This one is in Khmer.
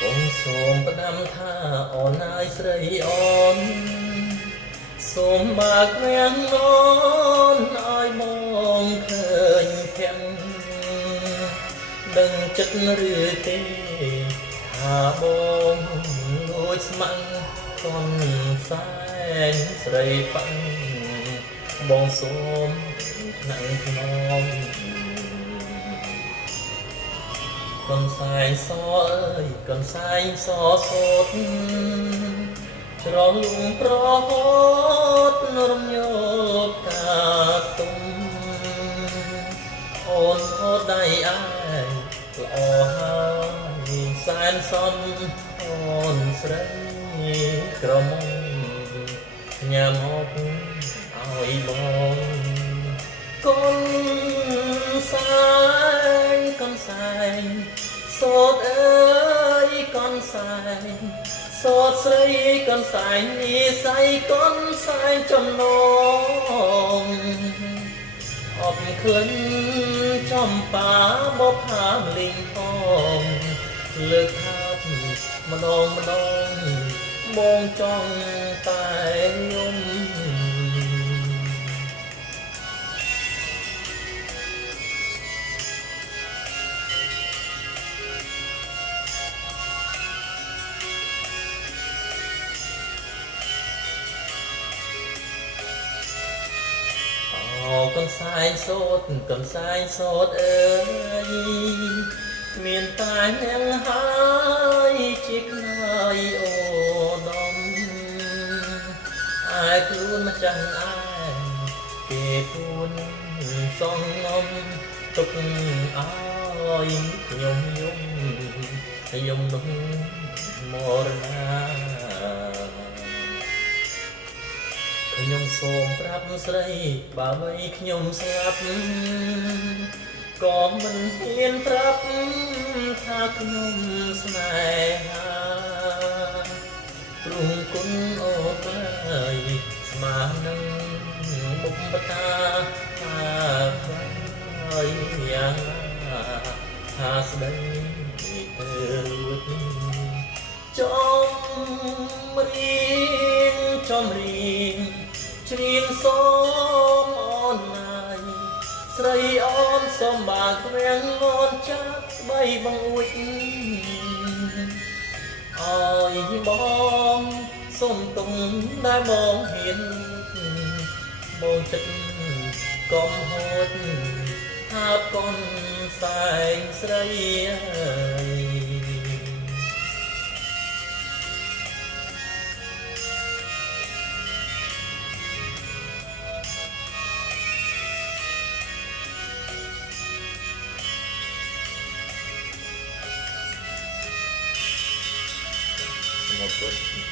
បងសូមផ្ដាំថាអូនហើយស្រីអូនសូមបើកវាំងអូនឲ្យបងឃើញភ័ក្រដឹងចិត្តឬទេថាបងដូចស្ម័គ្រខំសែងស្រីប៉ាំងបងសូមថ្នាក់ថ្នមកូនសែងសអើយកូនសែងសសូតច្រលងប្រហត់រំញោបកាទុំអូនអត់ដៃឯងល្អហើយសែនសំអូនស្រីក្រមុំញ៉ាំអត់ឲ្យបងកូនសែងកូនសែងសូតអើយកូនសែងសូតស្រីកូនសែងនិស័យកូនសែងចំណងអបក្លិនចំបាបបហាមលីងផងលើកថាម្ដងបងចង់តែខ្ញុំកូនសែងសូតកូនសែងសូតអើយមានតែអ្នកហើយជាខ្នើយអូដំឯខ្លួនម្ចាស់ឯងគេពួនសងងំទុកឲ្យខ្ញុំនោះមរណាខ្ញុំសូមប្រាប់ស្រីបើបីខ្ញុំស្លាប់ក៏មិនហ៊ានប្រាប់ថាខ្ញុំស្នេហាព្រោះគុណអូនហើយស្មើនឹងបុព្វតាថាខ្លាំងហើយយ៉ាងណាថាស្ដីទៅរួចចំរៀងច្រៀងសូមអូនណាយស្រីអូនសូមបើកវាំងអូនចាក់ស្បីបង្អួចឲ្យបងសូមទុំដែលបងហ៊ានបងចិត្តកុំហូចថាកូនសែងស្រីអើយGood.